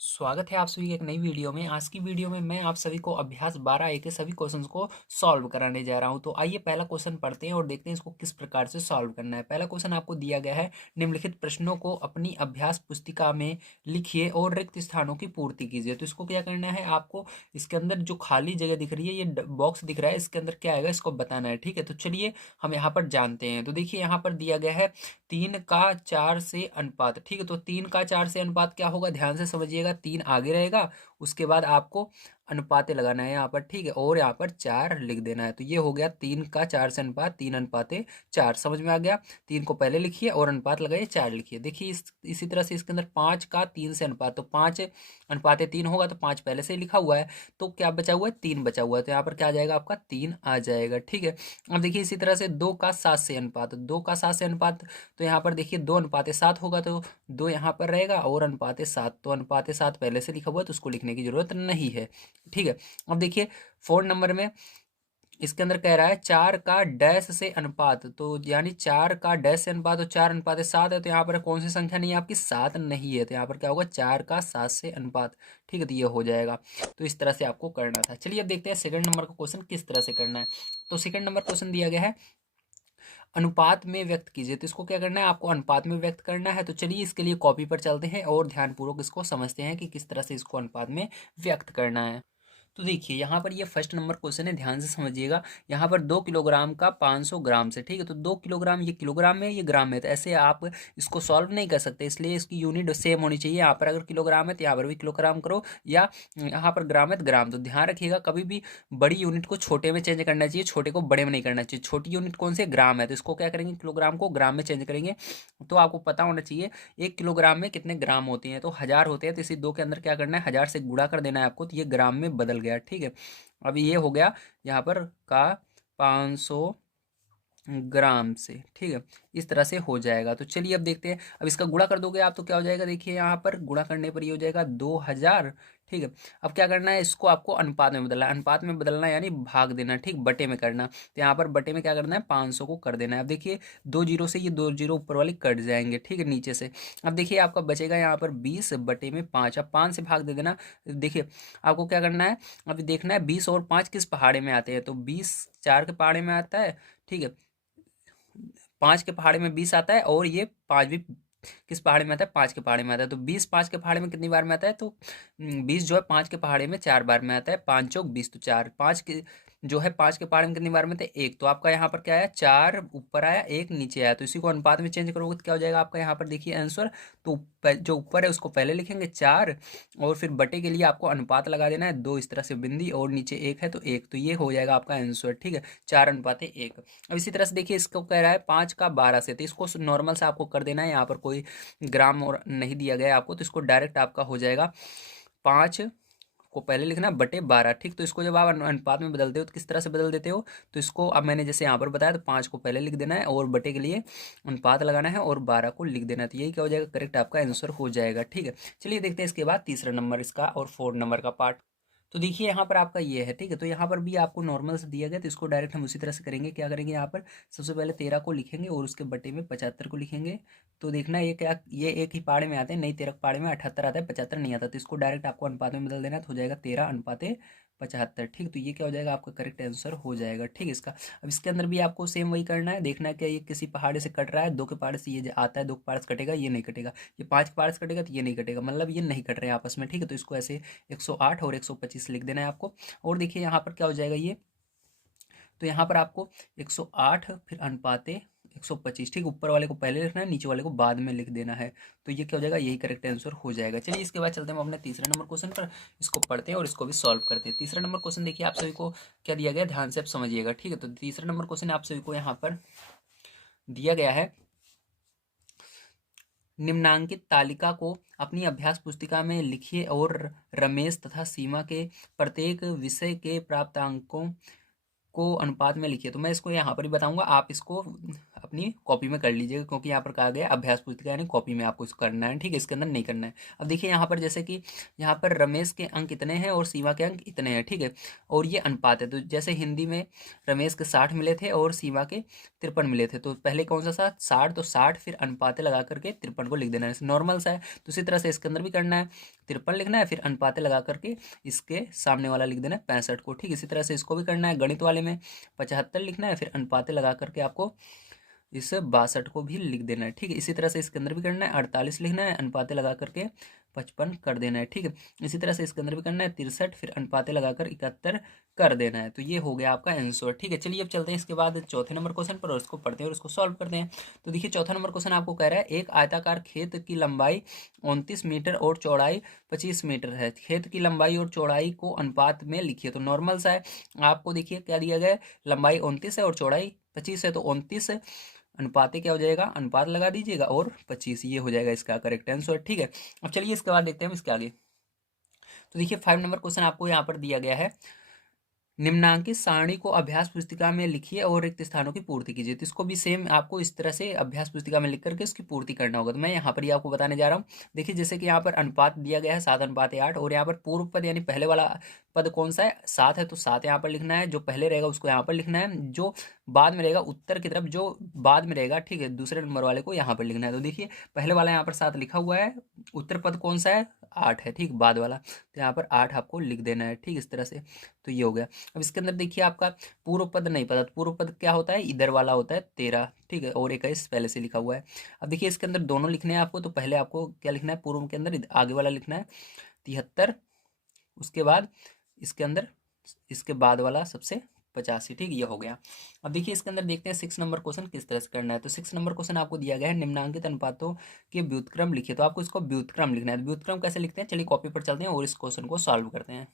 स्वागत है आप सभी के एक नई वीडियो में। आज की वीडियो में मैं आप सभी को अभ्यास 12A के सभी क्वेश्चंस को सॉल्व कराने जा रहा हूं। तो आइए पहला क्वेश्चन पढ़ते हैं और देखते हैं इसको किस प्रकार से सॉल्व करना है। पहला क्वेश्चन आपको दिया गया है, निम्नलिखित प्रश्नों को अपनी अभ्यास पुस्तिका में लिखिए और रिक्त स्थानों की पूर्ति कीजिए। तो इसको क्या करना है, आपको इसके अंदर जो खाली जगह दिख रही है, ये बॉक्स दिख रहा है, इसके अंदर क्या आएगा इसको बताना है। ठीक है, तो चलिए हम यहाँ पर जानते हैं। तो देखिए यहाँ पर दिया गया है 3 का 4 से अनुपात। ठीक है, तो 3 का 4 से अनुपात क्या होगा, ध्यान से समझिएगा। 3 आगे रहेगा, उसके बाद आपको अनुपाते लगाना है यहाँ पर। ठीक है, और यहाँ पर 4 लिख देना है। तो ये हो गया 3 का 4 से अनुपात, 3 अनुपाते 4। समझ में आ गया। 3 को पहले लिखिए और अनुपात लगाइए, 4 लिखिए। देखिए इसी तरह से इसके अंदर 5 का 3 से अनुपात, तो 5 अनुपाते 3 होगा, तो 5 पहले से ही लिखा हुआ है। तो क्या बचा हुआ है, 3 बचा हुआ है। तो यहाँ पर क्या आ जाएगा, आपका 3 आ जाएगा। ठीक है, अब देखिए इसी तरह से 2 का 7 से अनुपात, 2 का 7 से अनुपात, तो यहाँ पर देखिए 2 अनुपाते 7 होगा, तो 2 यहाँ पर रहेगा और अनुपाते 7, तो अनुपाते 7 पहले से लिखा हुआ है, तो उसको लिखने की जरूरत नहीं है। ठीक है, अब देखिए 4 नंबर में इसके अंदर कह रहा है 4 का डैश से अनुपात, तो यानी 4 का डैश से अनुपात, तो 4 अनुपाते 7 है, तो यहाँ पर कौन सी संख्या नहीं है आपकी, 7 नहीं है। तो यहाँ पर क्या होगा, 4 का 7 से अनुपात। ठीक है, तो ये हो जाएगा। तो इस तरह से आपको करना था। चलिए अब देखते हैं सेकंड नंबर का क्वेश्चन किस तरह से करना है। तो सेकंड नंबर क्वेश्चन दिया गया है, अनुपात में व्यक्त कीजिए। तो इसको क्या करना है, आपको अनुपात में व्यक्त करना है। तो चलिए इसके लिए कॉपी पर चलते हैं और ध्यानपूर्वक इसको समझते हैं कि किस तरह से इसको अनुपात में व्यक्त करना है। तो देखिए यहाँ पर ये फर्स्ट नंबर क्वेश्चन है, ध्यान से समझिएगा। यहाँ पर 2 किलोग्राम का 500 ग्राम से, ठीक है, तो 2 किलोग्राम, ये किलोग्राम में ये ग्राम में, तो ऐसे आप इसको सॉल्व नहीं कर सकते, इसलिए इसकी यूनिट सेम होनी चाहिए। यहाँ पर अगर किलोग्राम है तो यहाँ पर भी किलोग्राम करो, या यहाँ पर ग्राम है तो ग्राम। तो ध्यान रखिएगा, कभी भी बड़ी यूनिट को छोटे में चेंज करना चाहिए, छोटे को बड़े में नहीं करना चाहिए। छोटी यूनिट कौन से, ग्राम है, तो इसको क्या करेंगे, किलोग्राम को ग्राम में चेंज करेंगे। तो आपको पता होना चाहिए 1 किलोग्राम में कितने ग्राम होते हैं, तो 1000 होते हैं। तो इसी 2 के अंदर क्या करना है, 1000 से गुणा कर देना है आपको, तो ये ग्राम में बदल गया। ठीक है, अभी ये हो गया यहाँ पर का 500 ग्राम से। ठीक है, इस तरह से हो जाएगा। तो चलिए अब देखते हैं, अब इसका गुणा कर दोगे आप तो क्या हो जाएगा, देखिए यहाँ पर गुणा करने पर ये हो जाएगा 2000। ठीक है, अब क्या करना है, इसको आपको अनुपात में बदलना है। अनुपात में बदलना है यानी भाग देना, ठीक, बटे में करना। तो यहाँ पर बटे में क्या करना है, 500 को कर देना है। अब देखिए 2 जीरो से ये 2 जीरो ऊपर वाले कट जाएंगे, ठीक है, नीचे से। अब देखिए आपका बचेगा यहाँ पर 20/5। अब 5 से भाग दे देना। देखिए आपको क्या करना है, अभी देखना है 20 और 5 किस पहाड़े में आते हैं, तो 20 4 के पहाड़े में आता है। ठीक है, 5 के पहाड़े में 20 आता है, और ये 5 भी किस पहाड़े में आता है, 5 के पहाड़े में आता है। तो 20 5 के पहाड़े में कितनी बार में आता है, तो 20 जो है 5 के पहाड़े में 4 बार में आता है। 5 चौक 20, तो 4, 5 के जो है 5 के पहाड़े में कितनी बार में था, 1। तो आपका यहाँ पर क्या आया, 4 ऊपर आया, 1 नीचे आया। तो इसी को अनुपात में चेंज करोगे तो क्या हो जाएगा आपका, यहाँ पर देखिए आंसर। तो जो ऊपर है उसको पहले लिखेंगे 4, और फिर बटे के लिए आपको अनुपात लगा देना है 2, इस तरह से बिंदी, और नीचे 1 है तो 1। तो ये हो जाएगा आपका आंसर। ठीक है, 4 अनुपाते 1। अब इसी तरह से देखिए इसको कह रहा है 5 का 12 से, तो इसको नॉर्मल से आपको कर देना है। यहाँ पर कोई ग्राम और नहीं दिया गया है आपको, तो इसको डायरेक्ट आपका हो जाएगा 5 को पहले लिखना बटे 12। ठीक, तो इसको जब आप अनुपात में बदलते हो तो किस तरह से बदल देते हो, तो इसको अब मैंने जैसे यहाँ पर बताया, तो 5 को पहले लिख देना है और बटे के लिए अनुपात लगाना है और 12 को लिख देना है। तो यही क्या हो जाएगा, करेक्ट आपका आंसर हो जाएगा। ठीक है, चलिए देखते हैं इसके बाद तीसरा नंबर इसका और 4 नंबर का पार्ट। तो देखिए यहाँ पर आपका ये है, ठीक है, तो यहाँ पर भी आपको नॉर्मल से दिया गया, तो इसको डायरेक्ट हम उसी तरह से करेंगे। क्या करेंगे, यहाँ पर सबसे पहले 13 को लिखेंगे और उसके बटे में 75 को लिखेंगे। तो देखना ये क्या, ये एक ही पाड़े में आते हैं, नहीं 13 के पाड़े में 78 आता है, 75 नहीं आता। तो इसको डायरेक्ट आपको अनुपात में बदल देना है, तो हो जाएगा 13 अनुपाते 75। ठीक, तो ये क्या हो जाएगा, आपका करेक्ट आंसर हो जाएगा। ठीक, इसका अब इसके अंदर भी आपको सेम वही करना है। देखना है कि ये किसी पहाड़े से कट रहा है, 2 के पहाड़े से ये आता है, 2 के पहाड़े से कटेगा, ये नहीं कटेगा। ये 5 के पहाड़े से कटेगा तो ये नहीं कटेगा, मतलब ये नहीं कट रहे हैं आपस में। ठीक है, तो इसको ऐसे 108 और 125 लिख देना है आपको। और देखिए यहाँ पर क्या हो जाएगा ये, तो यहाँ पर आपको 108 फिर अनुपाते 125। ठीक, ऊपर वाले को पहले लिखना है, नीचे वाले को बाद में लिख देना है। तो ये क्या हो जाएगा, यही करेक्ट आंसर हो जाएगा। चलिए इसके बाद चलते हैं हम अपने तीसरे नंबर क्वेश्चन पर, इसको पढ़ते हैं और इसको भी सॉल्व करते हैं। तीसरा नंबर क्वेश्चन देखिए आप सभी को क्या दिया गया, ध्यान से आप समझिएगा। ठीक है, तो तीसरा नंबर क्वेश्चन आप सभी को यहाँ पर दिया गया है, निम्नांकित तालिका को अपनी अभ्यास पुस्तिका में लिखिए और रमेश तथा सीमा के प्रत्येक विषय के प्राप्त अंकों को अनुपात में लिखिए। तो मैं इसको यहाँ पर ही बताऊंगा, आप इसको अपनी कॉपी में कर लीजिएगा, क्योंकि यहाँ पर कहा गया अभ्यास पुस्तिका यानी कॉपी में आपको इसको करना है, ठीक है, इसके अंदर नहीं करना है। अब देखिए यहाँ पर जैसे कि यहाँ पर रमेश के अंक इतने हैं और सीमा के अंक इतने हैं, ठीक है, और ये अनुपात है। तो जैसे हिंदी में रमेश के 60 मिले थे और सीमा के 53 मिले थे, तो पहले कौन सा 60, तो 60 फिर अनुपाते लगा करके 53 को लिख देना है, नॉर्मल सा है। तो इसी तरह से इसके अंदर भी करना है, 53 लिखना है, फिर अनुपाते लगा करके इसके सामने वाला लिख देना है 65 को, ठीक। इसी तरह से इसको भी करना है, गणित वाले में 75 लिखना है, फिर अनुपाते लगा करके आपको इस 62 को भी लिख देना है, ठीक है। इसी तरह से इसके अंदर भी करना है, 48 लिखना है, अनुपाते लगा करके 55 कर देना है, ठीक है। इसी तरह से इसके अंदर भी करना है 63, फिर अनुपाते लगाकर 71 कर देना है। तो ये हो गया आपका आंसर, ठीक है। चलिए अब चलते हैं इसके बाद चौथे नंबर क्वेश्चन पर और इसको पढ़ते हैं और इसको सॉल्व करते हैं। तो देखिए चौथा नंबर क्वेश्चन आपको कह रहा है एक आयताकार खेत की लंबाई 29 मीटर और चौड़ाई 25 मीटर है, खेत की लंबाई और चौड़ाई को अनुपात में लिखिए। तो नॉर्मल सा है, आपको देखिए क्या दिया गया है, लंबाई 29 है और चौड़ाई 25 है, तो 29 अनुपाते क्या हो जाएगा, अनुपात लगा दीजिएगा और 25, ये हो जाएगा इसका करेक्ट आंसर, ठीक है। अब चलिए इसके बाद देखते हैं हम इसके आगे। तो देखिए 5 नंबर क्वेश्चन आपको यहाँ पर दिया गया है, निम्नांकित सारणी को अभ्यास पुस्तिका में लिखिए और रिक्त स्थानों की पूर्ति कीजिए। तो इसको भी सेम आपको इस तरह से अभ्यास पुस्तिका में लिख करके उसकी पूर्ति करना होगा। तो मैं यहाँ पर ही आपको बताने जा रहा हूँ। देखिए जैसे कि यहाँ पर अनुपात दिया गया है 7:8 और यहाँ पर पूर्व पद यानी पहले वाला पद कौन सा है, 7 है, तो 7 यहाँ पर लिखना है, जो पहले रहेगा उसको यहाँ पर लिखना है, जो बाद में रहेगा उत्तर की तरफ जो बाद में रहेगा, ठीक है, दूसरे नंबर वाले को यहाँ पर लिखना है। तो देखिए पहले वाला यहाँ पर 7 लिखा हुआ है, उत्तर पद कौन सा है, 8 है, ठीक, बाद वाला, तो यहाँ पर 8 आपको लिख देना है, ठीक, इस तरह से। तो ये हो गया। अब इसके अंदर देखिए आपका पूर्व पद नहीं पता, तो पूर्व पद क्या होता है, इधर वाला होता है 13, ठीक है, और 21 पहले से लिखा हुआ है। अब देखिए इसके अंदर दोनों लिखने हैं आपको, तो पहले आपको क्या लिखना है, पूर्व के अंदर आगे वाला लिखना है 73, उसके बाद इसके अंदर इसके बाद वाला सबसे 85, ठीक, ये हो गया। अब देखिए इसके अंदर देखते हैं 6 नंबर क्वेश्चन किस तरह से करना है। तो 6 नंबर क्वेश्चन आपको दिया गया है, निम्नांकित अनुपातों के व्युत्क्रम लिखिए। तो आपको इसको व्युत्क्रम लिखना है। व्युत्क्रम कैसे लिखते हैं, चलिए कॉपी पर चलते हैं और इस क्वेश्चन को सॉल्व करते हैं।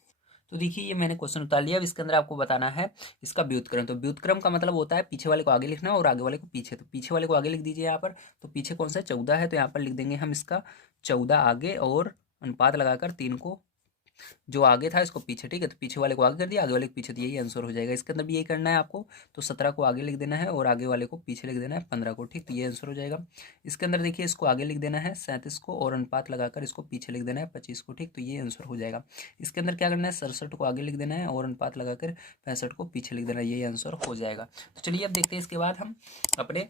तो देखिए ये मैंने क्वेश्चन उतार लिया। अब इसके अंदर आपको बताना है इसका व्युत्क्रम। तो व्युत्क्रम का मतलब होता है पीछे वाले को आगे लिखना और आगे वाले को पीछे। तो पीछे वाले को आगे लिख दीजिए यहाँ पर, तो पीछे कौन सा 14 है, तो यहाँ पर लिख देंगे हम इसका 14 आगे और अनुपात लगाकर 3 को जो आगे था इसको पीछे, ठीक है, तो पीछे वाले को आगे कर दिया, आगे वाले को पीछे, तो यही आंसर हो जाएगा। इसके अंदर भी यही करना है आपको। तो 17 को आगे लिख देना है और आगे वाले को पीछे लिख देना है 15 को, ठीक, तो ये आंसर हो जाएगा। इसके अंदर देखिए इसको आगे लिख देना है 37 को और अनुपात लगाकर इसको पीछे लिख देना है 25 को, ठीक, तो ये आंसर हो जाएगा। इसके अंदर क्या करना है, 67 को आगे लिख देना है और अनुपात लगाकर 65 को पीछे लिख देना है, यही आंसर हो जाएगा। तो चलिए अब देखते हैं इसके बाद हम अपने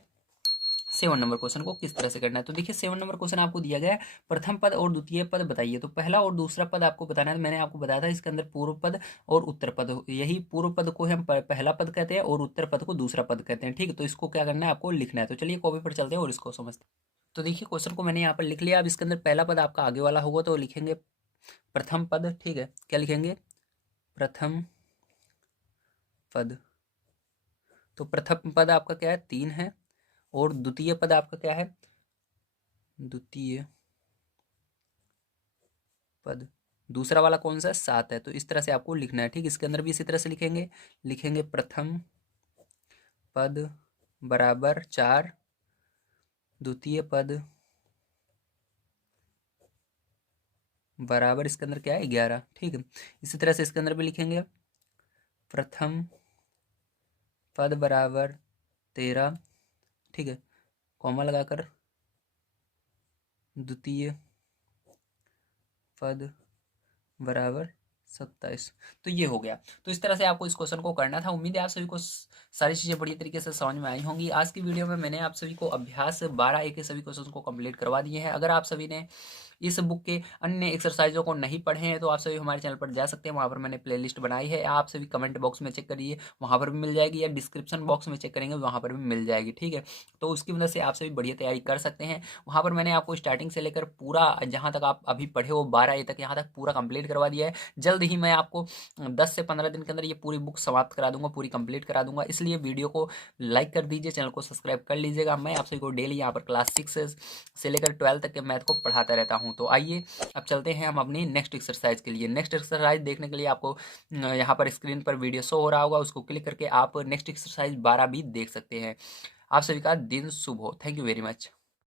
7 नंबर क्वेश्चन को किस तरह से करना है। तो देखिए 7 नंबर क्वेश्चन आपको दिया गया है, प्रथम पद और द्वितीय पद बताइए। तो पहला और दूसरा पद आपको बताना है। तो मैंने आपको बताया था इसके अंदर पूर्व पद और उत्तर पद, यही पूर्व पद को हम पहला पद कहते हैं और उत्तर पद को दूसरा पद कहते हैं, ठीक है। तो इसको क्या करना है, आपको लिखना है। तो चलिए कॉपी पर चलते हैं और इसको समझते हैं। तो देखिए क्वेश्चन को मैंने यहाँ पर लिख लिया। अब इसके अंदर पहला पद आपका आगे वाला होगा, तो लिखेंगे प्रथम पद, ठीक है, क्या लिखेंगे, प्रथम पद। तो प्रथम पद आपका क्या है, 3 है, और द्वितीय पद आपका क्या है, द्वितीय पद दूसरा वाला कौन सा है, 7 है। तो इस तरह से आपको लिखना है, ठीक। इसके अंदर भी इसी तरह से लिखेंगे, लिखेंगे प्रथम पद बराबर 4, द्वितीय पद बराबर इसके अंदर क्या है, 11, ठीक है। इसी तरह से इसके अंदर भी लिखेंगे प्रथम पद बराबर 13, ठीक है, कॉमा लगाकर द्वितीय पद बराबर 27। तो ये हो गया। तो इस तरह से आपको इस क्वेश्चन को करना था। उम्मीद है आप सभी को सारी चीज़ें बढ़िया तरीके से समझ में आई होंगी। आज की वीडियो में मैंने आप सभी को अभ्यास 12A के सभी क्वेश्चन को कंप्लीट करवा दिए हैं। अगर आप सभी ने इस बुक के अन्य एक्सरसाइजों को नहीं पढ़े हैं तो आप सभी हमारे चैनल पर जा सकते हैं, वहाँ पर मैंने प्लेलिस्ट बनाई है। आप सभी कमेंट बॉक्स में चेक करिए, वहाँ पर भी मिल जाएगी, या डिस्क्रिप्शन बॉक्स में चेक करेंगे वहाँ पर भी मिल जाएगी, ठीक है। तो उसकी वजह से आप सभी बढ़िया तैयारी कर सकते हैं। वहाँ पर मैंने आपको स्टार्टिंग से लेकर पूरा जहाँ तक आप अभी पढ़े हो 12A तक, यहाँ तक पूरा कंप्लीट करवा दिया है। जल्द ही मैं आपको 10 से 15 दिन के अंदर ये पूरी बुक समाप्त करा दूंगा, पूरी कंप्लीट करा दूंगा। इसलिए वीडियो को लाइक कर दीजिए, चैनल को सब्सक्राइब कर लीजिएगा। मैं आप सभी को डेली यहाँ पर क्लास 6 से लेकर 12 तक के मैथ को पढ़ाता रहता हूँ। तो आइए अब चलते हैं हम अपनी नेक्स्ट एक्सरसाइज के लिए। नेक्स्ट एक्सरसाइज देखने के लिए आपको यहाँ पर स्क्रीन पर वीडियो शो हो रहा होगा, उसको क्लिक करके आप नेक्स्ट एक्सरसाइज 12 भी देख सकते हैं। आप सभी का दिन शुभ हो। Thank you very much.